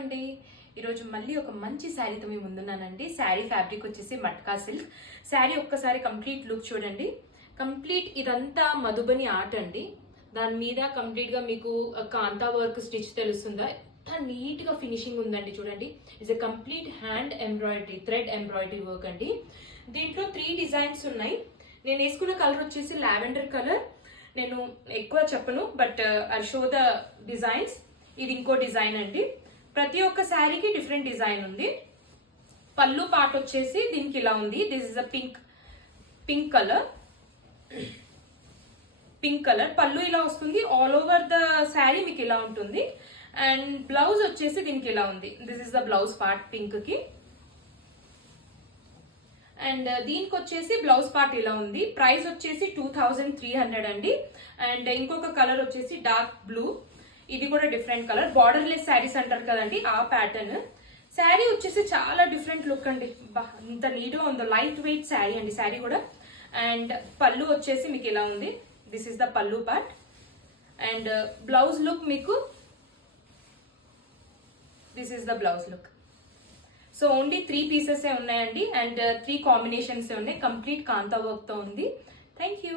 అండి. ఈరోజు మళ్ళీ ఒక మంచి శారీతో మీ ముందున్నానండి. శారీ ఫ్యాబ్రిక్ వచ్చేసి మట్కా సిల్క్. శారీ ఒక్కసారి కంప్లీట్ లుక్ చూడండి. కంప్లీట్ ఇదంతా మధుబని ఆర్ట్ అండి. దాని మీద కంప్లీట్ గా మీకు కాంతా వర్క్ స్టిచ్ తెలుస్తుందా, ఎంత నీట్ గా ఫినిషింగ్ ఉందండి. చూడండి, it's a complete hand embroidery, thread embroidery work అండి. దీంట్లో 3 డిజైన్స్ ఉన్నాయి. నేను వేసుకున్న కలర్ వచ్చేసి లావెండర్ కలర్. నేను ఎక్కువ చెప్పను, but I show the designs. ఇది ఇంకో డిజైన్ అండి. ప్రతి ఒక్క శారీకి డిఫరెంట్ డిజైన్ ఉంది. పళ్ళు పార్ట్ వచ్చేసి దీనికి ఇలా ఉంది. This is a pink colour. పళ్ళు ఇలా వస్తుంది. ఆల్ ఓవర్ ద శారీ మీకు ఇలా ఉంటుంది. అండ్ బ్లౌజ్ వచ్చేసి దీనికి ఇలా ఉంది. This is the blouse part pink కి. అండ్ దీనికి వచ్చేసి బ్లౌజ్ పార్ట్ ఇలా ఉంది. ప్రైస్ వచ్చేసి 2300 అండి. అండ్ ఇంకొక కలర్ వచ్చేసి డార్క్ బ్లూ. ఇది కూడా డిఫరెంట్ కలర్. బార్డర్లెస్ శారీస్ అంటారు కదండి, ఆ ప్యాటర్న్. శారీ వచ్చేసి చాలా డిఫరెంట్ లుక్ అండి. ఇంత నీట్ గా ఉంది. లైట్ వెయిట్ శారీ అండి శారీ కూడా. అండ్ పళ్ళు వచ్చేసి మీకు ఇలా ఉంది. దిస్ ఇస్ ద పళ్ళు పార్ట్. అండ్ బ్లౌజ్ లుక్ మీకు this is the blouse look. So only 3 pieces ఉన్నాయండి. అండ్ 3 కాంబినేషన్స్ ఉన్నాయి. కంప్లీట్ కాంతా వర్క్ తో ఉంది. Thank you.